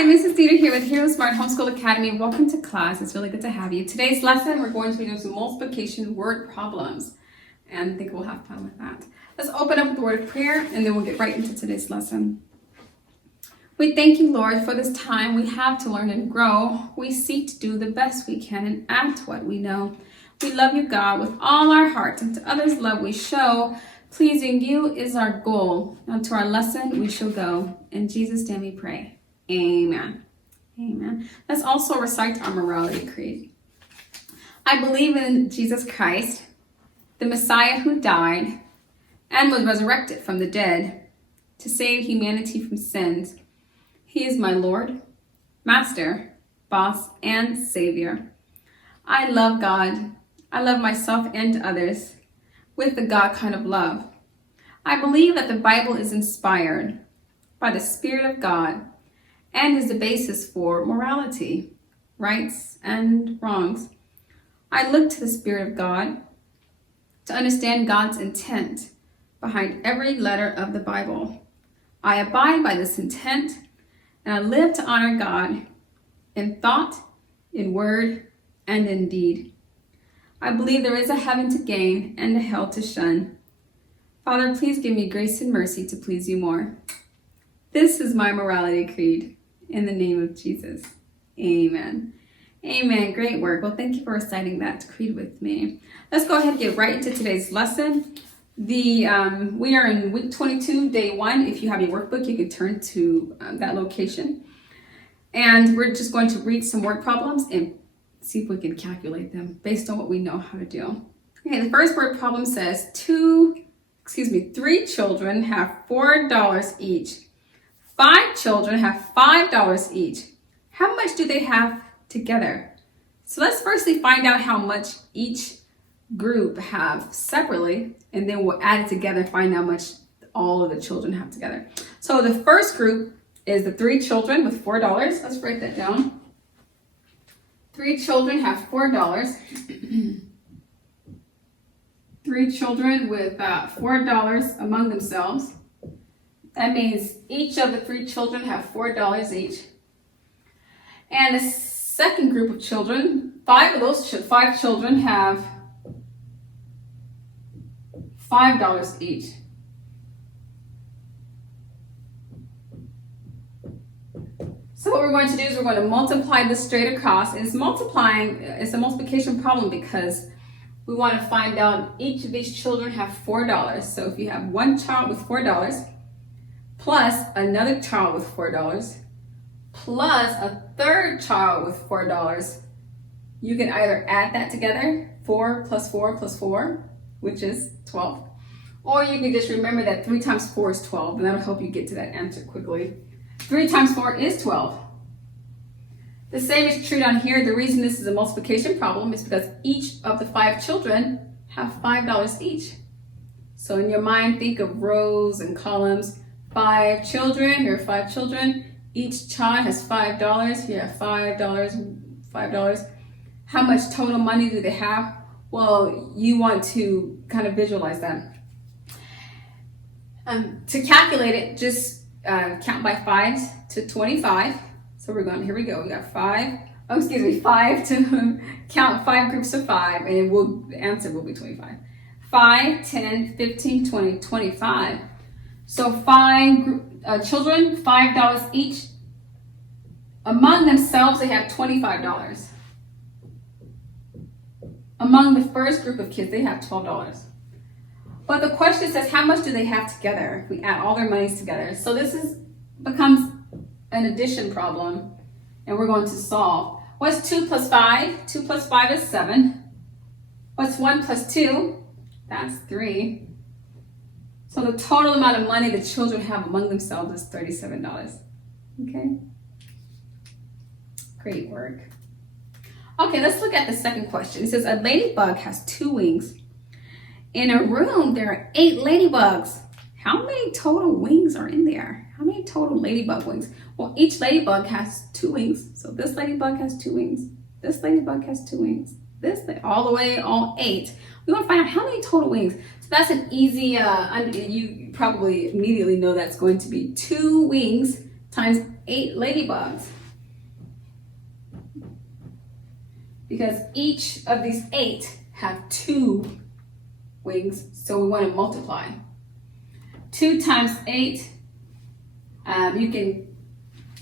Hi, Mrs. Dieter here with Heroesmart Homeschool Academy. Welcome to class. It's really good to have you. Today's lesson, we're going to be doing some multiplication word problems, and I think we'll have fun with that. Let's open up with the word of prayer, and then we'll get right into today's lesson. We thank you, Lord, for this time we have to learn and grow. We seek to do the best we can and add to what we know. We love you, God, with all our hearts, and to others' love we show. Pleasing you is our goal. Now to our lesson we shall go. In Jesus' name we pray. Amen. Amen. Let's also recite our morality creed. I believe in Jesus Christ, the Messiah who died and was resurrected from the dead to save humanity from sins. He is my Lord, Master, Boss, and Savior. I love God. I love myself and others with the God kind of love. I believe that the Bible is inspired by the Spirit of God and is the basis for morality, rights, and wrongs. I look to the Spirit of God to understand God's intent behind every letter of the Bible. I abide by this intent, and I live to honor God in thought, in word, and in deed. I believe there is a heaven to gain and a hell to shun. Father, please give me grace and mercy to please you more. This is my morality creed. In the name of Jesus. Amen. Amen. Great work. Well, thank you for reciting that creed with me. Let's go ahead and get right into today's lesson. We are in week 22, day 1. If you have your workbook, you can turn to that location. And we're just going to read some word problems and see if we can calculate them based on what we know how to do. Okay, the first word problem says 3 children have $4 each. 5 children have $5 each. How much do they have together? So let's firstly find out how much each group have separately, and then we'll add it together and find out how much all of the children have together. So the first group is the 3 children with $4. Let's break that down. 3 children have $4. 3 children with $4 among themselves. That means each of the 3 children have $4 each. And the second group of children, 5 children have $5 each. So what we're going to do is we're going to multiply this straight across. And it's a multiplication problem because we want to find out each of these children have $4. So if you have one child with $4, plus another child with $4, plus a third child with $4, you can either add that together, 4 plus 4 plus 4, which is 12, or you can just remember that 3 times 4 is 12, and that'll help you get to that answer quickly. 3 times 4 is 12. The same is true down here. The reason this is a multiplication problem is because each of the 5 children have $5 each. So in your mind, think of rows and columns. 5 children, here are 5 children. Each child has $5. Here are $5. How much total money do they have? Well, you want to kind of visualize that. To calculate it, just count by 5 to 25. So here we go. We got 5 to count 5 groups of 5, and the answer will be 25. 5, 10, 15, 20, 25. So 5 children, $5 each. Among themselves, they have $25. Among the first group of kids, they have $12. But the question says, how much do they have together if we add all their monies together? So this becomes an addition problem, and we're going to solve. What's 2 plus 5? 2 plus 5 is 7. What's 1 plus 2? That's 3. So the total amount of money the children have among themselves is $37. Okay? Great work. Okay, let's look at the second question. It says, a ladybug has 2 wings. In a room, there are 8 ladybugs. How many total wings are in there? How many total ladybug wings? Well, each ladybug has 2 wings. So this ladybug has 2 wings. This ladybug has 2 wings. All 8. We want to find out how many total wings. So that's an easy, you probably immediately know that's going to be 2 wings times 8 ladybugs. Because each of these 8 have 2 wings, so we want to multiply. 2 times 8, you can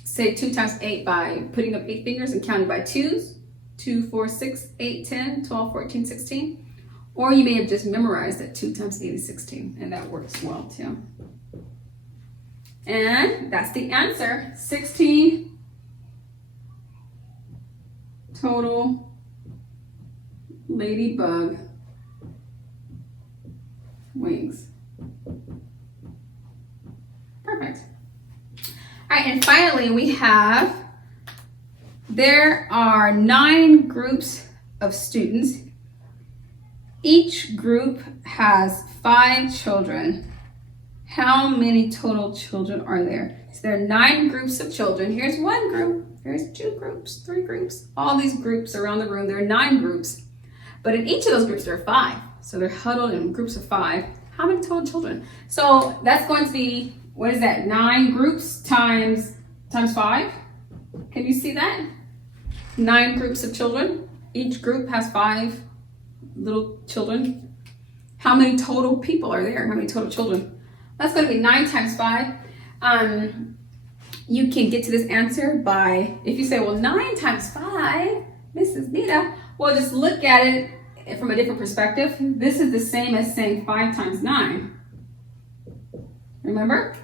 say 2 times 8 by putting up 8 fingers and counting by 2s. 2, 4, 6, 8, 10, 12, 14, 16. Or you may have just memorized that 2 times 8 is 16, and that works well too. And that's the answer, 16 total ladybug wings. Perfect. All right, and finally we have, there are 9 groups of students. Each group has 5 children. How many total children are there? So there are 9 groups of children. Here's 1 group, here's 2 groups, 3 groups. All these groups around the room, there are 9 groups. But in each of those groups, there are 5. So they're huddled in groups of 5. How many total children? So that's going to be, what is that? 9 groups times 5? Can you see that? 9 groups of children. Each group has 5 little children. How many total people are there? How many total children? That's going to be 9 times 5. You can get to this answer by, if you say, well, 9 times 5, Mrs. Nita, well, just look at it from a different perspective. This is the same as saying 5 times 9. Remember?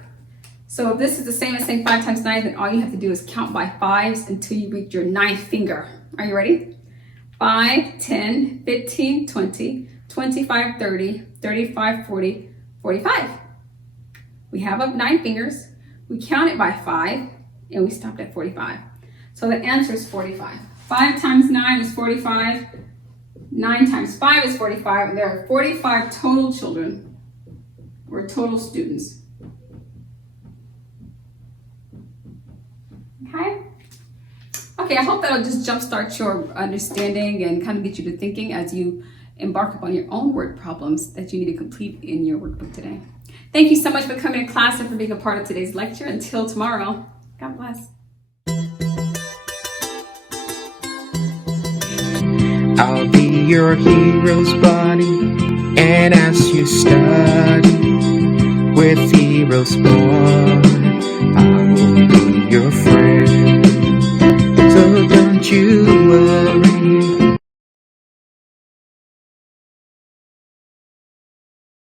So if this is the same as saying 5 times 9, then all you have to do is count by 5s until you reach your 9th finger. Are you ready? 5, 10, 15, 20, 25, 30, 35, 40, 45. We have up 9 fingers. We count it by 5, and we stopped at 45. So the answer is 45. 5 times 9 is 45. 9 times 5 is 45. And there are 45 total children, or total students. Okay? Okay, I hope that'll just jumpstart your understanding and kind of get you to thinking as you embark upon your own word problems that you need to complete in your workbook today. Thank you so much for coming to class and for being a part of today's lecture. Until tomorrow, God bless. I'll be your hero's buddy, and as you study with Heroesmart, I will be